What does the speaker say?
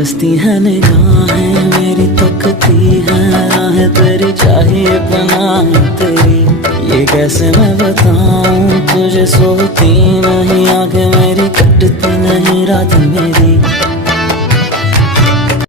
तरसती है निगाहें मेरी, तकती है राहें तेरी, चाहिए पनाह तेरी। ये कैसे मैं बताऊं तुझे, सोती नहीं आंखें मेरी, कटती नहीं रात मेरी।